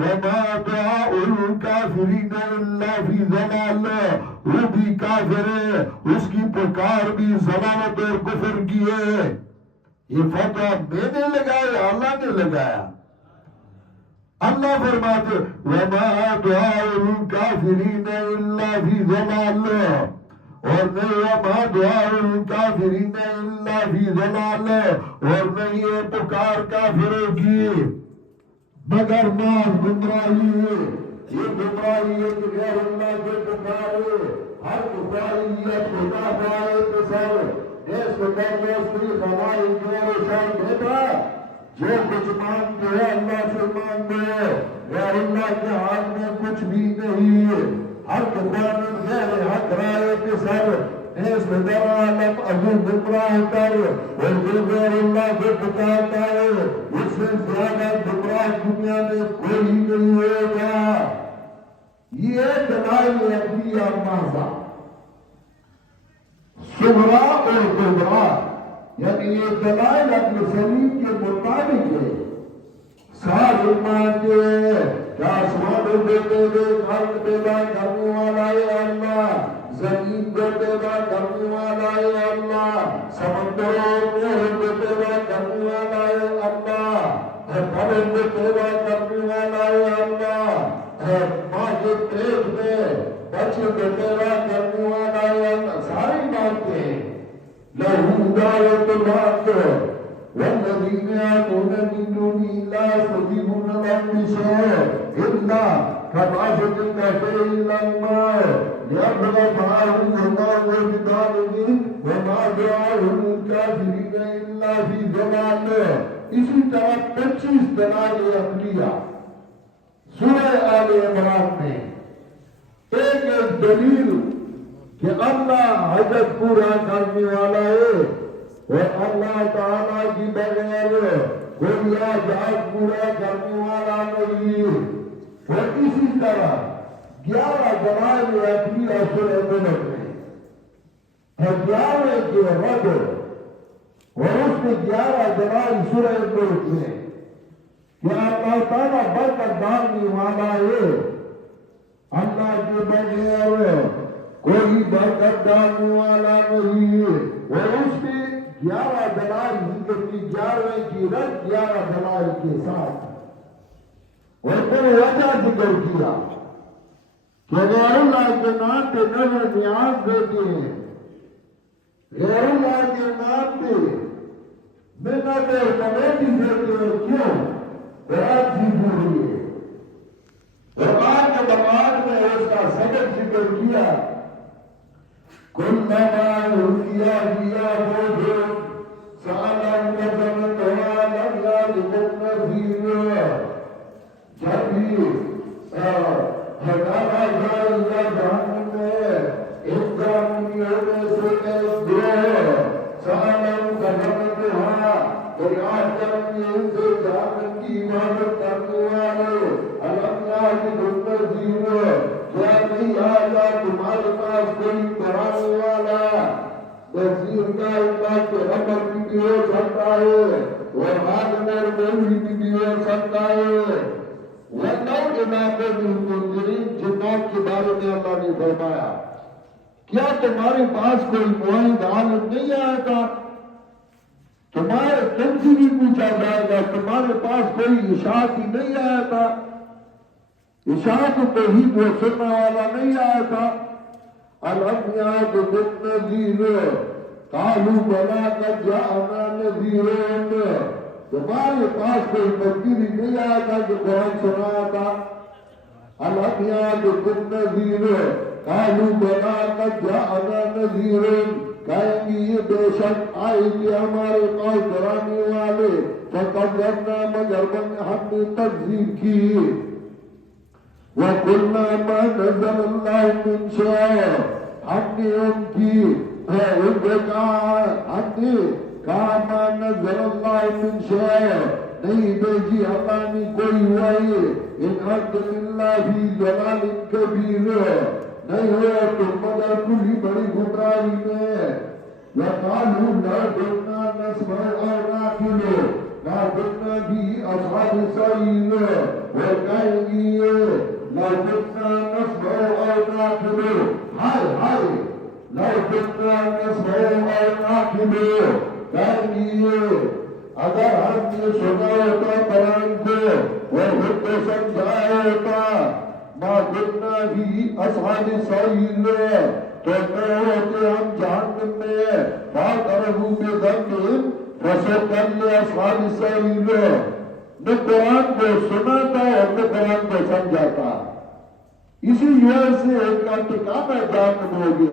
وما دعاء الكافرين إلا في ضلال. وہ بھی کافر ہے، اس کی پکار بھی ضلالت اور کفر کی ہے. یہ فتویٰ میں نے لگایا، اللہ نے لگایا. اللہ فرماتے وما دعاء الكافرین الا فی ضلال، اور نہیں وما دعاء الكافرین الا فی ضلال، اور نہیں یہ پکار کافروں کی مگر محض گمراہی ہے. یہ گمراہی ہے کہ غیر اللہ کے پکارے. ہر پکاریت خدا پائے تو سب اس قدر دوستی خواہی دور شان دیتا. جو کچھ مانگتے ہیں اللہ سے مانگتے ہیں، غیر اللہ کے ہاتھ میں کچھ بھی نہیں ہے. ہر قربان غیر حق رائے کے سر اس در عالم ابو گمراہ کر، اور جو غیر اللہ کو پکارتا ہے اس سے زیادہ گمراہ دنیا میں کوئی نہیں ہوگا. یہ دلائل عقلیہ محض صغرا اور کبرا، یعنی یہ دلائل عقل سلیم کے مطابق ہے. سارے مانتے ہیں کہ آسمان دیتے دے خلق پیدا کرنے والا ہے اللہ، زمین کو پیدا کرنے والا ہے اللہ، سمندروں کو پیدا کرنے والا ہے اللہ، پھلوں کو پیدا کرنے والا ہے اللہ، ماں کے پیٹ میں بچے کو پیدا کرنے والا ہے اللہ. سارے مانتے ہیں. لہو دعوت الحق والذین یدعون من دونه لا یستجیبون لهم بشیء الا کباسط کفیہ الی الماء لیبلغ فاه الظمآن والغدال وما دعاء الکافرین الا فی ضلال. اسی طرح 25 دلائل عقلیہ سورہ آل عمران میں. ایک ایک دلیل کہ اللہ حاجت پورا کرنے والا ہے اور اللہ تعالیٰ کی بغیر کوئی حاجت پورا کرنے والا نہیں. اور اسی طرح 11 دلائل عقلیہ سورہ ملک میں، 11 کے رد اور اس میں 11 دلائل سورہ ملک میں کہ اللہ تعالیٰ برکت ڈالنے والا ہے. اللہ کے بغیر کوئی برکت ڈالنے والا نہیں ہے. اور اس میں 11 دلائل ذکر کی، 11 کی رد 11 دلائل کے ساتھ. اور پھر وجہ ذکر کیا کہ غیر اللہ کے نام پہ نظر نیاز دیتے ہیں، غیر اللہ کے نام پہ منت کمیٹی دیتے ہیں. کیوں؟ قرآن سی بولی ہے. قرآن کے بعد میں اس کا سبب ذکر کیا. كلما ألقي فيها فوج سألهم خزنتها لم يأتكم نذير. جب بھی ہٹانا جائے اللہ جہنم میں ان جہنمیوں میں سے ایک دو سألهم خزنتها، اور یاد کریں ان سے جہنم کی عبادت کرنے والے ألم يأتكم نذير، کیا نہیں آیا تمہارے پاس کوئی ڈرانے والا؟ نذیر کا اللہ کے امر بھی ہو سکتا ہے اور آدمر میں بھی ہو سکتا ہے. وَلَوْ إِنَا بِالْمُنذِرِينَ، جنات کے بارے میں اللہ نے فرمایا کیا تمہارے پاس کوئی معاہد عالم نہیں آیا تھا؟ تم سے بھی پوچھا جائے گا تمہارے پاس کوئی اشاعت ہی نہیں آیا تھا؟ اشاعت توحید و سننے والا نہیں آیا تھا؟ أَلَمْ يَأْتِكُمْ نَذِيرٌ قَالُوا بَلَىٰ قَدْ جَاءَنَا نَذِيرٌ. تمہارے پاس کوئی مذکر ہی نہیں آیا تھا جو قرآن سنایا تھا؟ أَلَمْ يَأْتِكُمْ نَذِيرٌ قَالُوا بَلَىٰ قَدْ جَاءَنَا نَذِيرٌ. کہیں گے یہ بے شک آئے گی ہمارے پاس ڈرانے والے، فَكَذَّبْنَا مگر ہم نے تکذیب کی. وَقُلْنَا مَا نَزَّلَ اللَّهُ مِن شَيْءٍ، ہم نے ان کی ان کو کہا مَا نَزَّلَ اللَّهُ مِن شَيْءٍ، نہیں بھیجی اللہ نے کوئی وحی، إِنْ أَنْتُمْ إِلَّا فِي ضَلَالٍ كَبِيرٍ، نہیں ہو تم مگر کلی بڑی گمراہی میں. وَقَالُوا لَوْ كُنَّا نَسْمَعُ أَوْ نَعْقِلُ، لا كنا في أصحاب السعير والكائنية لو كنا نسمع أو نعقل هاي لو كنا نسمع أو نعقل كائنية اگر ہم نے سنا ہوتا قرآن کو اور خود کو سمجھایا ہوتا ما كنا في أصحاب السعير تو نہ ہوتے ہم جہنم میں فاعترفوا بذنبهم فسوقا لأصحاب السعير نہ قرآن کو سنا تھا اور نہ قرآن کو سمجھا تھا، اسی وجہ سے ایک کا ٹھکانہ جہنم ہو گیا۔